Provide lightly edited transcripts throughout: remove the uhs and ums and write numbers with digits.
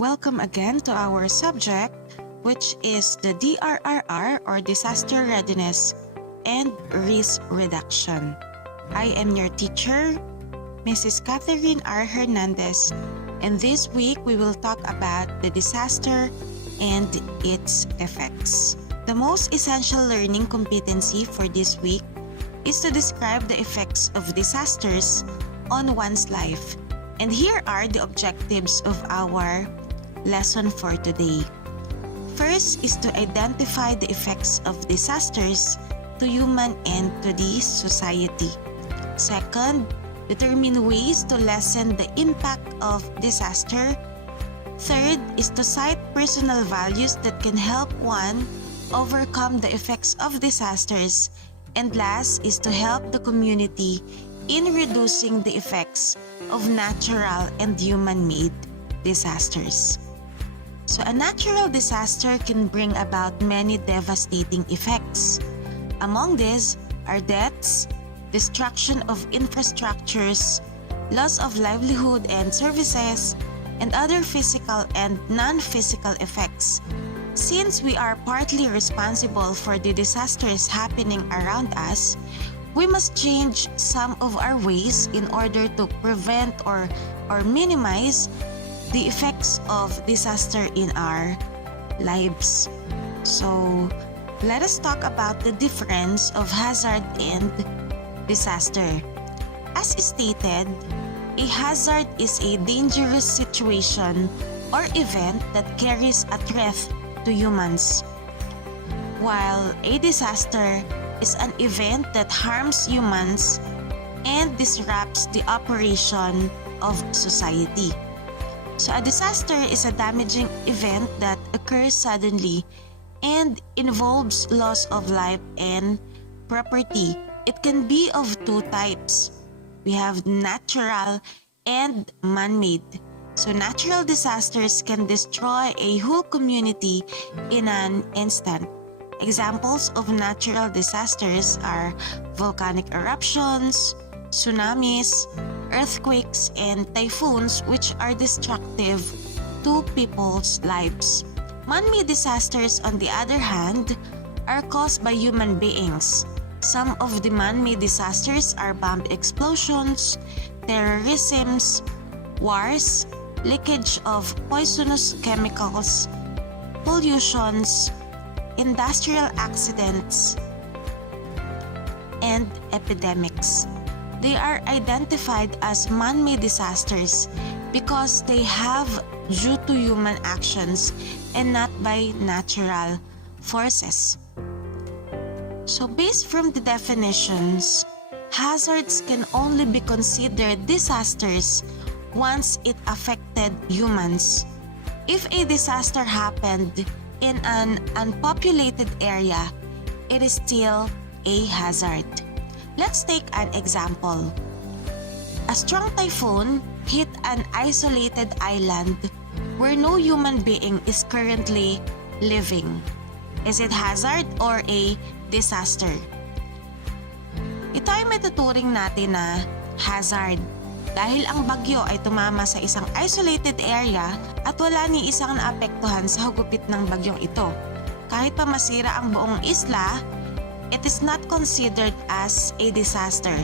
Welcome again to our subject, which is the DRRR or Disaster Readiness and Risk Reduction. I am your teacher, Mrs. Catherine R. Hernandez, and this week we will talk about the disaster and its effects. The most essential learning competency for this week is to describe the effects of disasters on one's life. And here are the objectives of our lesson for today. First is to identify the effects of disasters to human and to the society. Second, determine ways to lessen the impact of disaster. Third is to cite personal values that can help one overcome the effects of disasters. And last is to help the community in reducing the effects of natural and human-made disasters. So a natural disaster can bring about many devastating effects. Among these are deaths, destruction of infrastructures, loss of livelihood and services, and other physical and non-physical effects. Since we are partly responsible for the disasters happening around us, we must change some of our ways in order to prevent or minimize the effects of disaster in our lives. So, let us talk about the difference of hazard and disaster. As stated, a hazard is a dangerous situation or event that carries a threat to humans, while a disaster is an event that harms humans and disrupts the operation of society. So a disaster is a damaging event that occurs suddenly and involves loss of life and property. It can be of two types. We have natural and man-made. So natural disasters can destroy a whole community in an instant. Examples of natural disasters are volcanic eruptions, tsunamis, earthquakes, and typhoons, which are destructive to people's lives. Man-made disasters, on the other hand, are caused by human beings. Some of the man-made disasters are bomb explosions, terrorisms, wars, leakage of poisonous chemicals, pollutions, industrial accidents, and epidemics. They are identified as man-made disasters because they have due to human actions and not by natural forces. So based from the definitions, hazards can only be considered disasters once it affected humans. If a disaster happened in an unpopulated area, it is still a hazard. Let's take an example. A strong typhoon hit an isolated island where no human being is currently living. Is it hazard or a disaster? Ito ay matuturing natin na hazard dahil ang bagyo ay tumama sa isang isolated area at wala ni isang naapektuhan sa hugupit ng bagyong ito. Kahit pa masira ang buong isla, it is not considered as a disaster.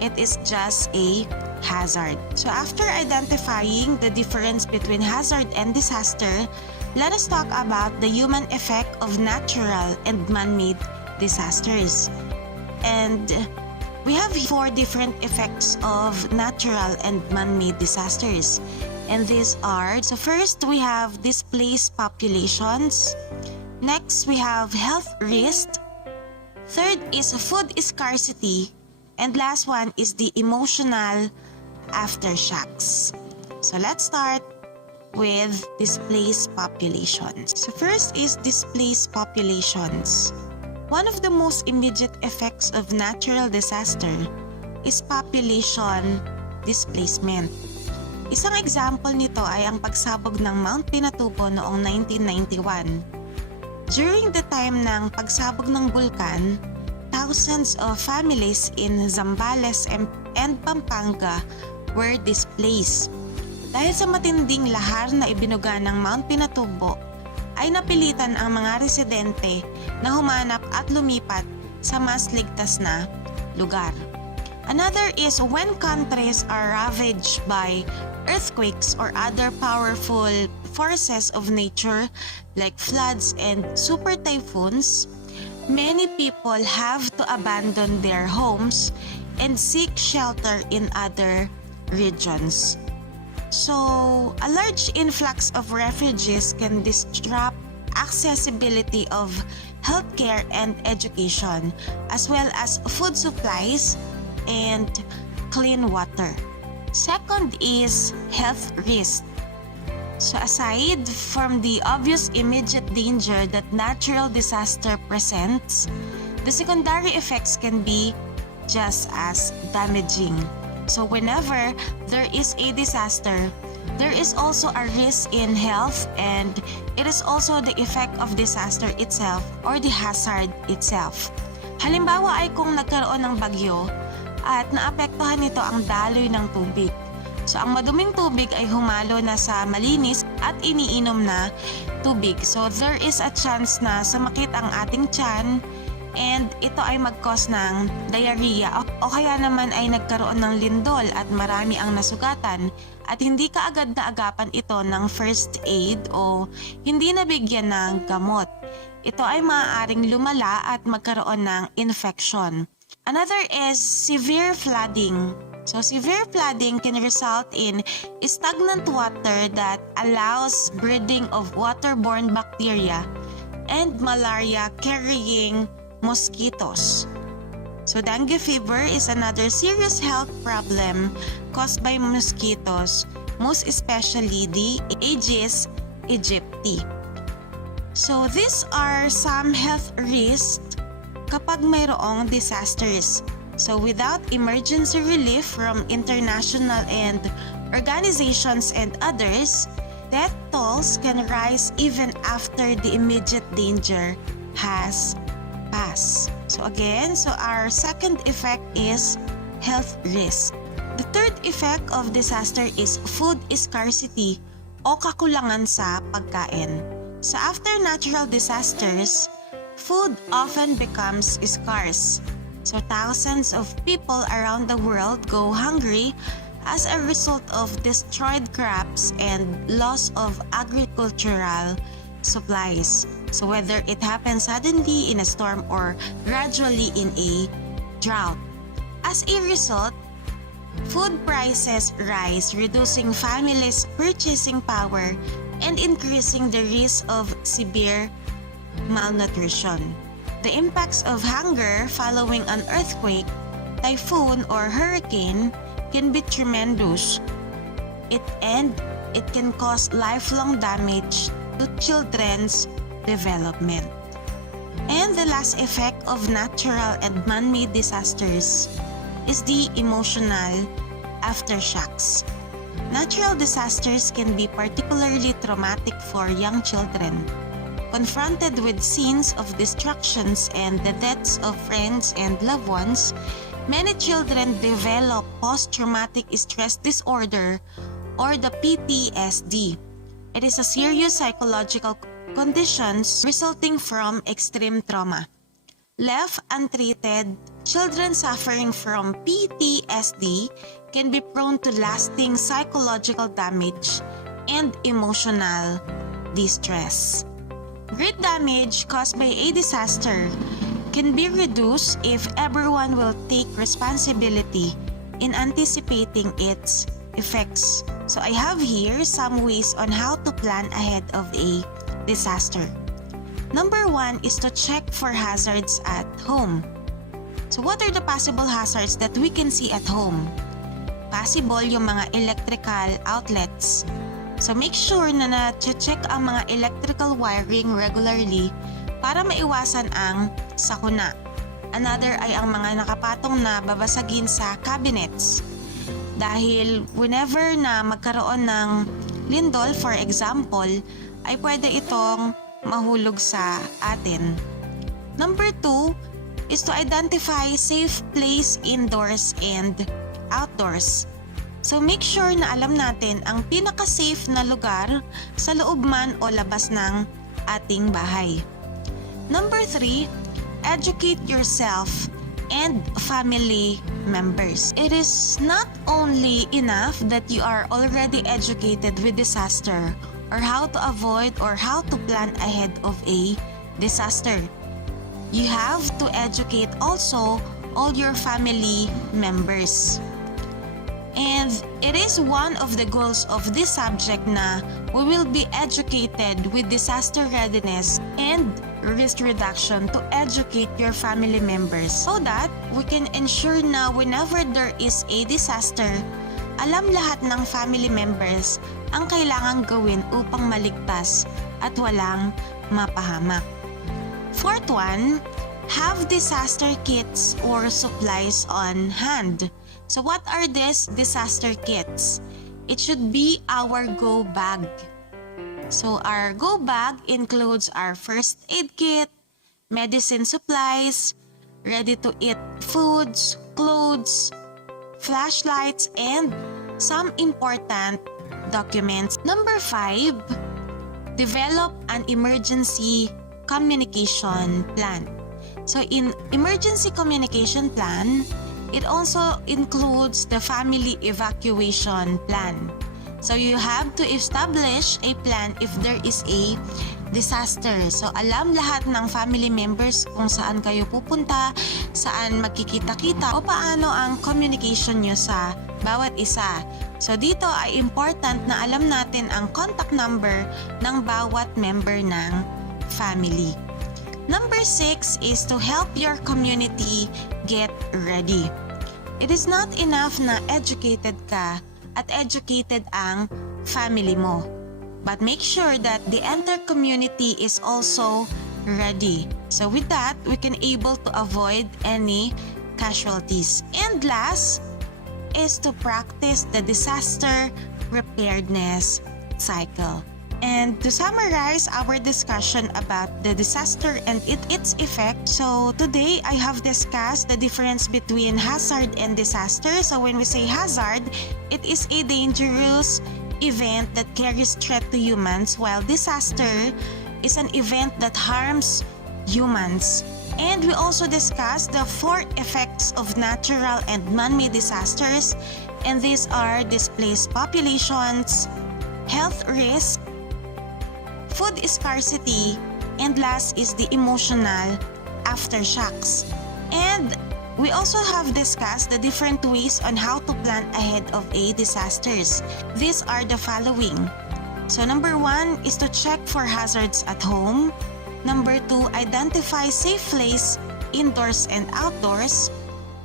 It is just a hazard. So after identifying the difference between hazard and disaster, let us talk about the human effect of natural and man-made disasters. And we have 4 different effects of natural and man-made disasters. And these are, so first we have displaced populations. Next, we have health risk. Third is food scarcity. And last one is the emotional aftershocks. So let's start with displaced populations. So first is displaced populations. One of the most immediate effects of natural disaster is population displacement. Isang example nito ay ang pagsabog ng Mount Pinatubo noong 1991. During the time ng pagsabog ng bulkan, thousands of families in Zambales and Pampanga were displaced. Dahil sa matinding lahar na ibinuga ng Mount Pinatubo, ay napilitan ang mga residente na humanap at lumipat sa mas ligtas na lugar. Another is when countries are ravaged by earthquakes or other powerful forces of nature like floods and super typhoons, many people have to abandon their homes and seek shelter in other regions. So, a large influx of refugees can disrupt accessibility of healthcare and education, as well as food supplies and clean water. Second is health risk. So aside from the obvious immediate danger that natural disaster presents, the secondary effects can be just as damaging. So whenever there is a disaster, there is also a risk in health, and it is also the effect of disaster itself or the hazard itself. Halimbawa ay kung nagkaroon ng bagyo at naapektuhan nito ang daloy ng tubig. So ang maduming tubig ay humalo na sa malinis at iniinom na tubig. So there is a chance na sumakit ang ating tiyan, and ito ay mag-cause ng diarrhea o kaya naman ay nagkaroon ng lindol at marami ang nasugatan at hindi kaagad na agapan ito ng first aid o hindi nabigyan ng gamot. Ito ay maaaring lumala at magkaroon ng infection. Another is severe flooding. So severe flooding can result in stagnant water that allows breeding of waterborne bacteria and malaria-carrying mosquitoes. So dengue fever is another serious health problem caused by mosquitoes, most especially the Aedes aegypti. So these are some health risks kapag mayroong disasters. So without emergency relief from international and organizations and others, death tolls can rise even after the immediate danger has passed. So our second effect is health risk. The third effect of disaster is food scarcity o kakulangan sa pagkain. So after natural disasters, food often becomes scarce. So thousands of people around the world go hungry as a result of destroyed crops and loss of agricultural supplies. So whether it happens suddenly in a storm or gradually in a drought. As a result, food prices rise, reducing families' purchasing power and increasing the risk of severe malnutrition. The impacts of hunger following an earthquake, typhoon, or hurricane can be tremendous. It can cause lifelong damage to children's development. And the last effect of natural and man-made disasters is the emotional aftershocks. Natural disasters can be particularly traumatic for young children. Confronted with scenes of destructions and the deaths of friends and loved ones, many children develop post-traumatic stress disorder or the PTSD. It is a serious psychological conditions resulting from extreme trauma. Left untreated, children suffering from PTSD can be prone to lasting psychological damage and emotional distress. Great damage caused by a disaster can be reduced if everyone will take responsibility in anticipating its effects. So I have here some ways on how to plan ahead of a disaster. Number 1 is to check for hazards at home. So what are the possible hazards that we can see at home? Possible yung mga electrical outlets. So make sure na na-check ang mga electrical wiring regularly para maiwasan ang sakuna. Another ay ang mga nakapatong na babasagin sa cabinets. Dahil whenever na magkaroon ng lindol, for example, ay pwede itong mahulog sa atin. Number 2 is to identify safe place indoors and outdoors. So make sure na alam natin ang pinaka-safe na lugar sa loob man o labas ng ating bahay. Number 3, educate yourself and family members. It is not only enough that you are already educated with disaster or how to avoid or how to plan ahead of a disaster. You have to educate also all your family members. And it is one of the goals of this subject na we will be educated with disaster readiness and risk reduction to educate your family members so that we can ensure na whenever there is a disaster, alam lahat ng family members ang kailangang gawin upang maligtas at walang mapahamak. Fourth one, have disaster kits or supplies on hand. So what are these disaster kits? It should be our go bag. So our go bag includes our first aid kit, medicine supplies, ready-to-eat foods, clothes, flashlights, and some important documents. Number 5, develop an emergency communication plan. So in emergency communication plan, it also includes the family evacuation plan. So you have to establish a plan if there is a disaster. So alam lahat ng family members kung saan kayo pupunta, saan magkikita-kita, o paano ang communication nyo sa bawat isa. So dito ay important na alam natin ang contact number ng bawat member ng family. Number 6 is to help your community get ready. It is not enough na educated ka at educated ang family mo. But make sure that the entire community is also ready. So with that, we can able to avoid any casualties. And last is to practice the disaster preparedness cycle. And to summarize our discussion about the disaster and its effect, so today I have discussed the difference between hazard and disaster. So when we say hazard, it is a dangerous event that carries threat to humans, while disaster is an event that harms humans. And we also discussed the 4 effects of natural and man-made disasters, and these are displaced populations, health risk, food scarcity, and last is the emotional aftershocks. And we also have discussed the different ways on how to plan ahead of a disasters. These are the following. So number 1 is to check for hazards at home. Number 2, identify safe place indoors and outdoors.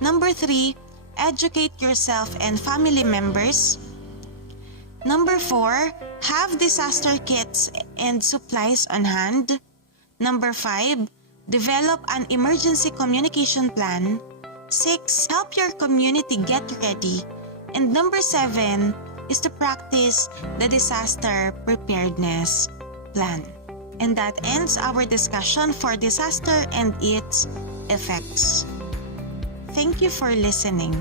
Number 3, educate yourself and family members. Number 4, have disaster kits and supplies on hand. Number 5, develop an emergency communication plan. 6, help your community get ready. And number 7 is to practice the disaster preparedness plan. And that ends our discussion for disaster and its effects. Thank you for listening.